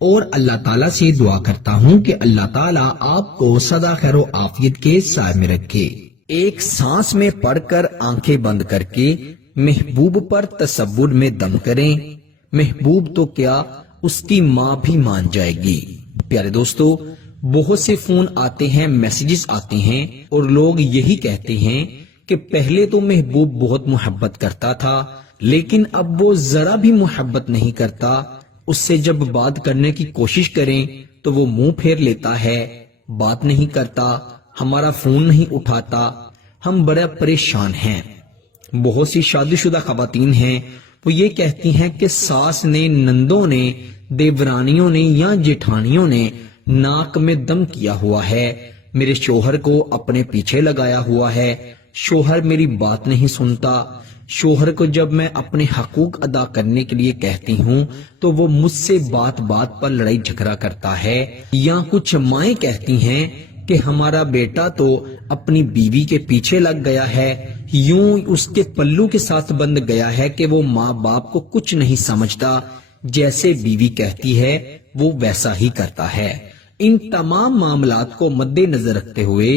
اور اللہ تعالیٰ سے دعا کرتا ہوں کہ اللہ تعالیٰ آپ کو سدا خیر و عافیت کے سائے میں رکھے۔ ایک سانس میں پڑھ کر آنکھیں بند کر کے محبوب پر تصور میں دم کریں، محبوب تو کیا اس کی ماں بھی مان جائے گی۔ پیارے دوستو، بہت سے فون آتے ہیں، میسیجز آتے ہیں اور لوگ یہی کہتے ہیں کہ پہلے تو محبوب بہت محبت کرتا تھا لیکن اب وہ ذرا بھی محبت نہیں کرتا، اس سے جب بات کرنے کی کوشش کریں تو وہ منہ پھیر لیتا ہے، بات نہیں کرتا، ہمارا فون نہیں اٹھاتا، ہم بڑا پریشان ہیں۔ بہت سی شادی شدہ خواتین ہیں، وہ یہ کہتی ہیں کہ ساس نے، نندوں نے، دیورانیوں نے یا جیٹھانیوں نے ناک میں دم کیا ہوا ہے، میرے شوہر کو اپنے پیچھے لگایا ہوا ہے، شوہر میری بات نہیں سنتا، شوہر کو جب میں اپنے حقوق ادا کرنے کے لیے کہتی ہوں تو وہ مجھ سے بات بات پر لڑائی جھگڑا کرتا ہے، یا کچھ مائیں کہتی ہیں کہ ہمارا بیٹا تو اپنی بیوی کے پیچھے لگ گیا ہے، یوں اس کے پلو کے ساتھ بند گیا ہے کہ وہ ماں باپ کو کچھ نہیں سمجھتا، جیسے بیوی کہتی ہے وہ ویسا ہی کرتا ہے۔ ان تمام معاملات کو مد نظر رکھتے ہوئے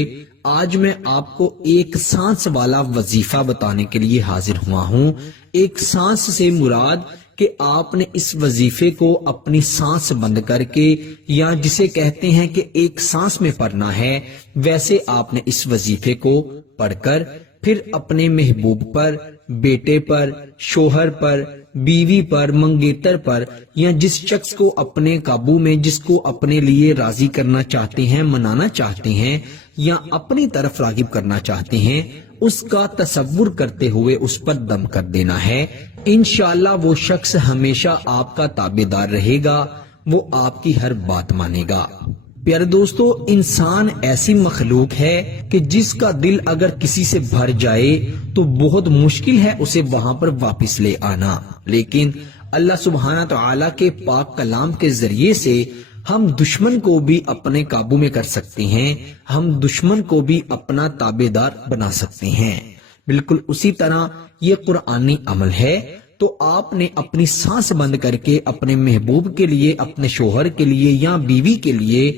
آج میں آپ کو ایک سانس والا وظیفہ بتانے کے لیے حاضر ہوا ہوں۔ ایک سانس سے مراد کہ آپ نے اس وظیفے کو اپنی سانس بند کر کے، یا جسے کہتے ہیں کہ ایک سانس میں پڑھنا ہے، ویسے آپ نے اس وظیفے کو پڑھ کر پھر اپنے محبوب پر، بیٹے پر، شوہر پر، بیوی پر، منگیتر پر، یا جس شخص کو اپنے قابو میں، جس کو اپنے لیے راضی کرنا چاہتے ہیں، منانا چاہتے ہیں یا اپنی طرف راغب کرنا چاہتے ہیں، اس کا تصور کرتے ہوئے اس پر دم کر دینا ہے۔ انشاءاللہ وہ شخص ہمیشہ آپ کا تابع دار رہے گا، وہ آپ کی ہر بات مانے گا۔ پیارے دوستو، انسان ایسی مخلوق ہے کہ جس کا دل اگر کسی سے بھر جائے تو بہت مشکل ہے اسے وہاں پر واپس لے آنا، لیکن اللہ سبحانہ تعالیٰ کے پاک کلام کے ذریعے سے ہم دشمن کو بھی اپنے قابو میں کر سکتے ہیں، ہم دشمن کو بھی اپنا تابع دار بنا سکتے ہیں۔ بالکل اسی طرح یہ قرآنی عمل ہے۔ تو آپ نے اپنی سانس بند کر کے اپنے محبوب کے لیے، اپنے شوہر کے لیے یا بیوی کے لیے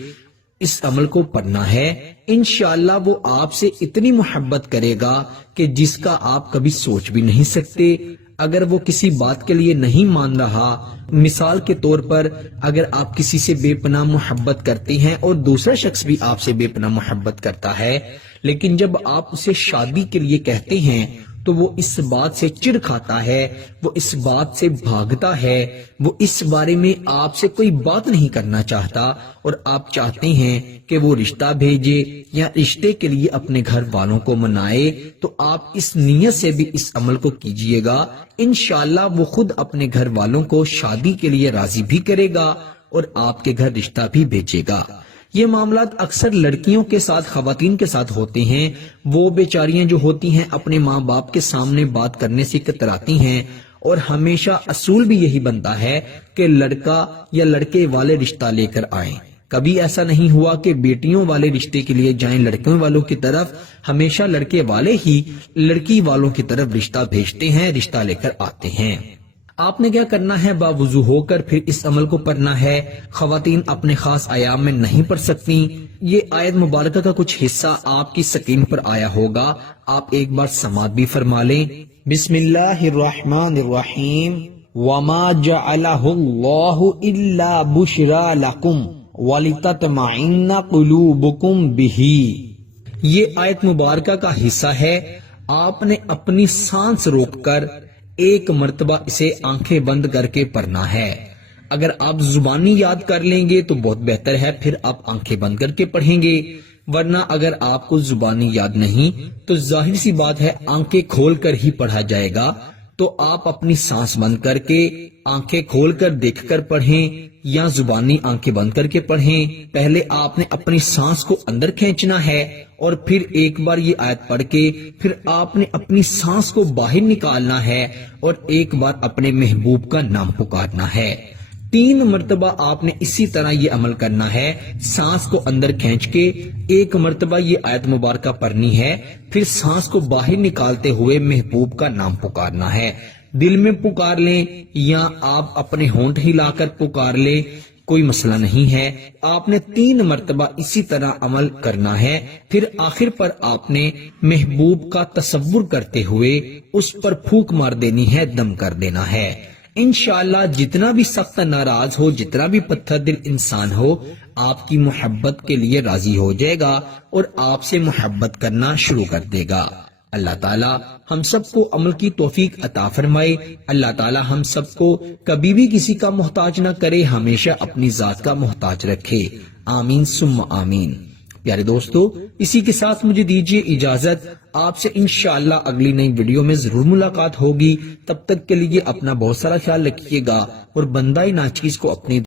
اس عمل کو پڑھنا ہے۔ انشاءاللہ وہ آپ سے اتنی محبت کرے گا کہ جس کا آپ کبھی سوچ بھی نہیں سکتے۔ اگر وہ کسی بات کے لیے نہیں مان رہا، مثال کے طور پر اگر آپ کسی سے بے پناہ محبت کرتے ہیں اور دوسرا شخص بھی آپ سے بے پناہ محبت کرتا ہے، لیکن جب آپ اسے شادی کے لیے کہتے ہیں تو وہ اس بات سے چڑ کھاتا ہے، وہ اس بات سے بھاگتا ہے، وہ اس بارے میں آپ سے کوئی بات نہیں کرنا چاہتا، اور آپ چاہتے ہیں کہ وہ رشتہ بھیجے یا رشتے کے لیے اپنے گھر والوں کو منائے، تو آپ اس نیت سے بھی اس عمل کو کیجئے گا۔ انشاءاللہ وہ خود اپنے گھر والوں کو شادی کے لیے راضی بھی کرے گا اور آپ کے گھر رشتہ بھی بھیجے گا۔ یہ معاملات اکثر لڑکیوں کے ساتھ، خواتین کے ساتھ ہوتے ہیں۔ وہ بیچاریاں جو ہوتی ہیں اپنے ماں باپ کے سامنے بات کرنے سے کتراتی ہیں، اور ہمیشہ اصول بھی یہی بنتا ہے کہ لڑکا یا لڑکے والے رشتہ لے کر آئیں۔ کبھی ایسا نہیں ہوا کہ بیٹیوں والے رشتے کے لیے جائیں لڑکیوں والوں کی طرف، ہمیشہ لڑکے والے ہی لڑکی والوں کی طرف رشتہ بھیجتے ہیں، رشتہ لے کر آتے ہیں۔ آپ نے کیا کرنا ہے؟ باوضو ہو کر پھر اس عمل کو پڑھنا ہے۔ خواتین اپنے خاص ایام میں نہیں پڑھ سکتی۔ یہ آیت مبارکہ کا کچھ حصہ آپ کی سکرین پر آیا ہوگا، آپ ایک بار سماعت بھی فرما لیں۔ بسم اللہ الرحمن الرحیم، وما جعلہ اللہ الا بشرا لکم ولتطمئن قلوبکم بہ۔ یہ آیت مبارکہ کا حصہ ہے۔ آپ نے اپنی سانس روک کر ایک مرتبہ اسے آنکھیں بند کر کے پڑھنا ہے۔ اگر آپ زبانی یاد کر لیں گے تو بہت بہتر ہے، پھر آپ آنکھیں بند کر کے پڑھیں گے، ورنہ اگر آپ کو زبانی یاد نہیں تو ظاہر سی بات ہے آنکھیں کھول کر ہی پڑھا جائے گا۔ تو آپ اپنی سانس بند کر کے آنکھیں کھول کر دیکھ کر پڑھیں یا زبانی آنکھیں بند کر کے پڑھیں۔ پہلے آپ نے اپنی سانس کو اندر کھینچنا ہے اور پھر ایک بار یہ آیت پڑھ کے پھر آپ نے اپنی سانس کو باہر نکالنا ہے اور ایک بار اپنے محبوب کا نام پکارنا ہے۔ 3 مرتبہ آپ نے اسی طرح یہ عمل کرنا ہے۔ سانس کو اندر کھینچ کے ایک مرتبہ یہ آیت مبارکہ پڑھنی ہے، پھر سانس کو باہر نکالتے ہوئے محبوب کا نام پکارنا ہے۔ دل میں پکار لیں یا آپ اپنے ہونٹ ہلا کر پکار لیں، کوئی مسئلہ نہیں ہے۔ آپ نے 3 مرتبہ اسی طرح عمل کرنا ہے، پھر آخر پر آپ نے محبوب کا تصور کرتے ہوئے اس پر پھونک مار دینی ہے، دم کر دینا ہے۔ انشاءاللہ جتنا بھی سخت ناراض ہو، جتنا بھی پتھر دل انسان ہو، آپ کی محبت کے لیے راضی ہو جائے گا اور آپ سے محبت کرنا شروع کر دے گا۔ اللہ تعالی ہم سب کو عمل کی توفیق عطا فرمائے۔ اللہ تعالی ہم سب کو کبھی بھی کسی کا محتاج نہ کرے، ہمیشہ اپنی ذات کا محتاج رکھے، آمین ثم آمین۔ پیارے دوستو، اسی کے ساتھ مجھے دیجیے اجازت، آپ سے انشاءاللہ اگلی نئی ویڈیو میں ضرور ملاقات ہوگی۔ تب تک کے لیے اپنا بہت سارا خیال رکھیے گا اور بندہ ناچیز کو اپنی